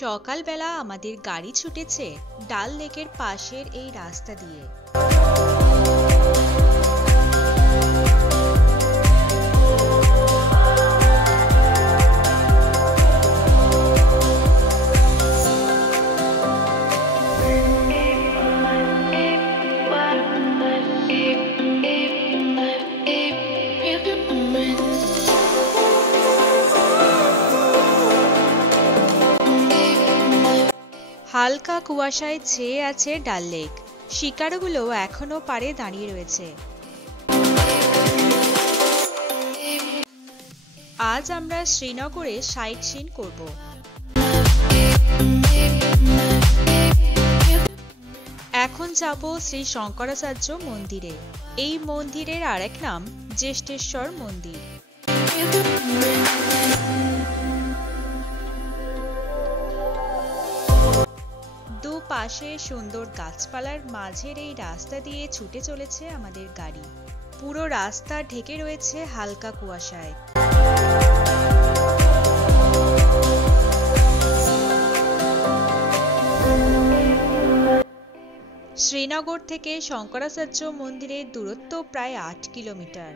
সকালবেলা আমাদের গাড়ি ছুটেছে ডাল লেকের পাশের এই রাস্তা দিয়ে। হালকা কুয়াশায় ছেয়ে আছে ডাল লেক। শিকারগুলো এখনো পাড়ে দাঁড়িয়ে রয়েছে। আজ আমরা শ্রীনগরে সাইট সিন করব। এখন যাব শ্রী শঙ্করাচার্য মন্দিরে। এই মন্দিরের আরেক নাম জ্যেষ্ঠেশ্বর মন্দির। দুপাশে সুন্দর গাছপালার মাঝের এই রাস্তা দিয়ে ছুটে চলেছে আমাদের গাড়ি। পুরো রাস্তা ঢেকে রয়েছে হালকা কুয়াশায়। শ্রীনগর থেকে শঙ্করাচার্য মন্দিরের দূরত্ব প্রায় ৮ কিলোমিটার।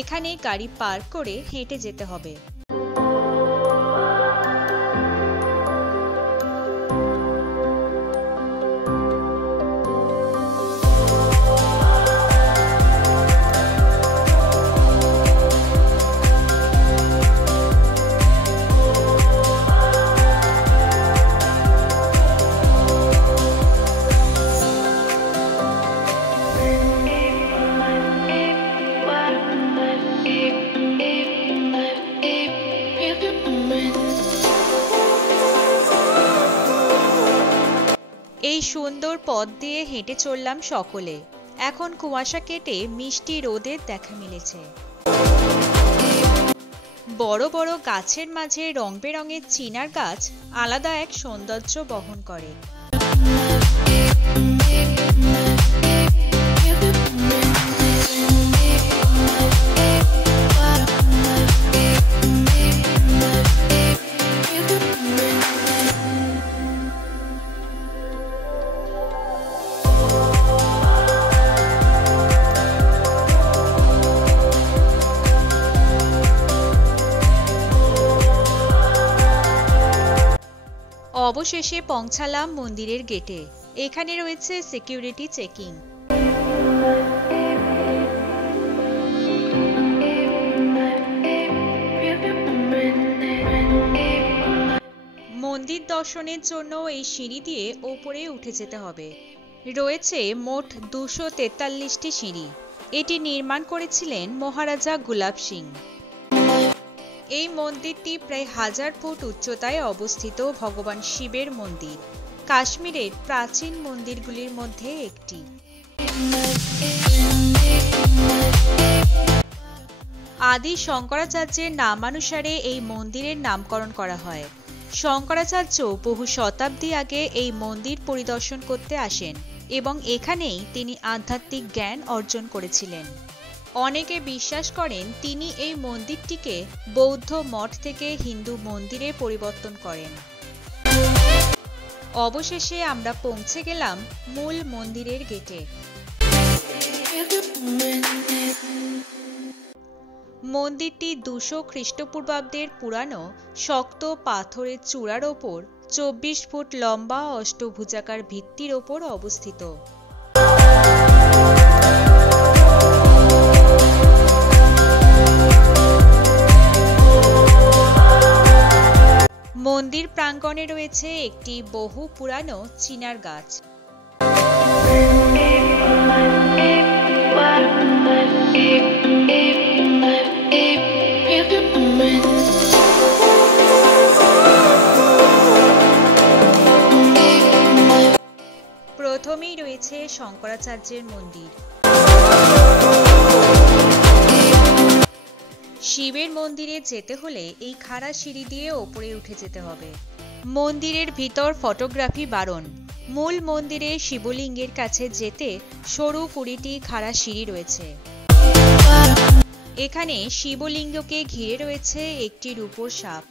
এখানে গাড়ি পার্ক করে হেঁটে যেতে হবে। এই সুন্দর পথ দিয়ে হেঁটে চললাম সকলে। এখন কুয়াশা কেটে মিষ্টি রোদের দেখা মিলেছে। বড় বড় গাছের মাঝে রং বেরঙের চিনার গাছ আলাদা এক সৌন্দর্য বহন করে। অবশেষে পৌঁছালাম মন্দিরের গেটে। এখানে রয়েছে সিকিউরিটি চেকিং। মন্দির দর্শনের জন্য এই সিঁড়ি দিয়ে ওপরে উঠে যেতে হবে। রয়েছে মোট 243টি সিঁড়ি। এটি নির্মাণ করেছিলেন মহারাজা গুলাব সিং। এই মন্দিরটি প্রায় 1000 ফুট উচ্চতায় অবস্থিত ভগবান শিবের মন্দির। কাশ্মীরের প্রাচীন মন্দিরগুলির মধ্যে একটি। আদি শঙ্করাচার্যের নামানুসারে এই মন্দিরের নামকরণ করা হয়। শঙ্করাচার্য বহু শতাব্দী আগে এই মন্দির পরিদর্শন করতে আসেন এবং এখানেই তিনি আধ্যাত্মিক জ্ঞান অর্জন করেছিলেন। অনেকে বিশ্বাস করেন তিনি এই মন্দিরটিকে বৌদ্ধ মঠ থেকে হিন্দু মন্দিরে পরিবর্তন করেন। অবশেষে আমরা পৌঁছে গেলাম মূল মন্দিরের গেটে। মন্দিরটি 200 খ্রিস্টপূর্বাব্দের পুরানো শক্ত পাথরের চূড়ার ওপর 24 ফুট লম্বা অষ্টভুজাকার ভিত্তির ওপর অবস্থিত। মন্দির প্রাঙ্গণে রয়েছে একটি বহু পুরানো চিনার গাছ। প্রথম প্রথমেই রয়েছে শঙ্করাচার্যের মন্দির। শিবের মন্দিরে যেতে হলে এই খাড়া সিঁড়ি দিয়ে ওপরে উঠে যেতে হবে। মন্দিরের ভিতর ফটোগ্রাফি বারণ। মূল মন্দিরে শিবলিঙ্গের কাছে যেতে সরু 20টি খাড়া সিঁড়ি রয়েছে। এখানে শিবলিঙ্গকে ঘিরে রয়েছে একটি রূপোর সাপ।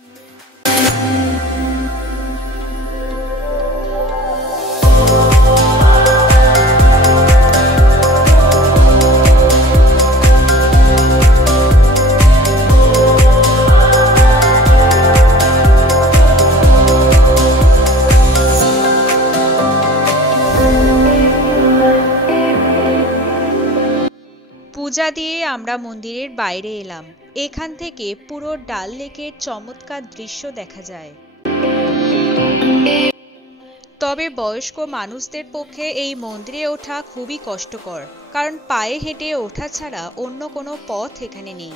পূজা দিয়ে আমরা মন্দিরের বাইরে এলাম। এখান থেকে পুরো ডাল লেকের চমৎকার দৃশ্য দেখা যায়। তবে বয়স্ক মানুষদের পক্ষে এই মন্দিরে ওঠা খুবই কষ্টকর, কারণ পায়ে হেঁটে ওঠা ছাড়া অন্য কোনো পথ এখানে নেই।